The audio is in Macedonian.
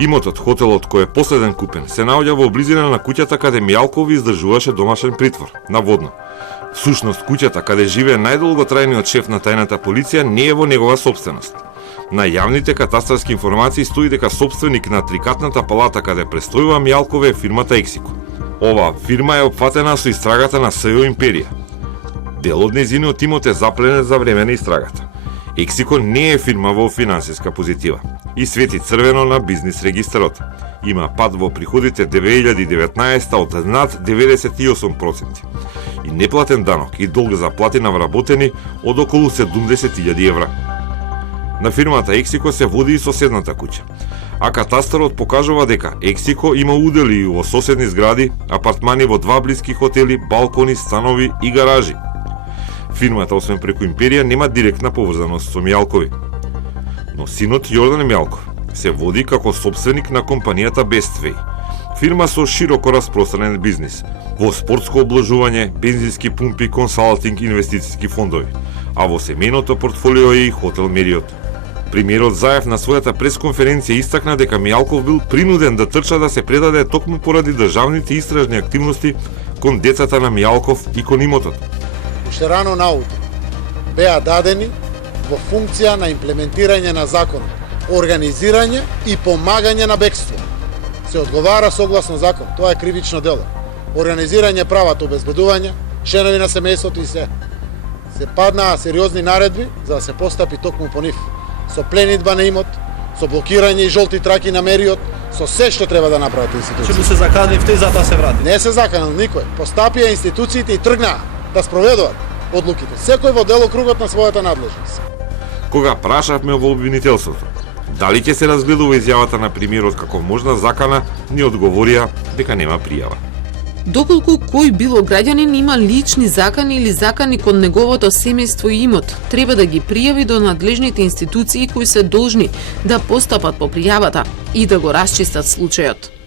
Имотот, хотелот кој е последен купен, се наоѓа во близина на куќата каде Мјалков издржуваше домашен притвор, наводно. Всушност, куќата каде живее најдолготрајниот шеф на тајната полиција не е во негова сопственост. На јавните катастарски информации стои дека сопственик на трикатната палата каде престојува Мјалков е фирмата Ексико. Оваа фирма е опфатена со истрагата на СЈО Империја. Дел од нејзиниот имот е запленет за време на истрагата. Ексико не е фирма во финансиска позитива и свети црвено на бизнис регистарот. Има пад во приходите 2019 од над 98% и неплатен данок и долг за плати на вработени од околу 70.000 евра. На фирмата Ексико се води и соседната куќа, а катастарот покажува дека Ексико има удели во соседни згради, апартмани во 2 блиски хотели, балкони, станови и гаражи. Фирмата, освен преку Империја, нема директна поврзаност со Мјалкови. Но синот Јордан Мјалков се води како сопственик на компанијата Бествеј, фирма со широко распространен бизнис во спортско обложување, бензински пумпи, консалтинг, инвестициски фондови, а во семејното портфолио е и хотел Мериот. Премиерот Заев на својата пресконференција истакна дека Мјалков бил принуден да трча да се предаде токму поради државните истражни активности кон децата на Мјалков и кон имотот. Уште рано наутро беа дадени во функција на имплементирање на закон, организирање и помагање на бегство. Се одговара согласно закон, тоа е кривично дело. Организирање правата обезбедување, членови на семејството и се паднаа сериозни наредби за да се постапи токму по нив. Со пленидба на имот, со блокирање и жолти траки на Мериот, со се што треба да направат институциите. Че му се заканивте и затоа се врати? Не се заканил никој. Постапија институциите и тргнаа да спроведуваат одлуките. Секој во делокругот на својата надлежност. Кога прашавме во обвинителството дали ќе се разгледува изјавата на премиерот како можна закана, ни одговорија дека нема пријава. Доколку кој било граѓанин има лични закани или закани кон неговото семејство и имот, треба да ги пријави до надлежните институции кои се должни да постапат по пријавата и да го расчистат случајот.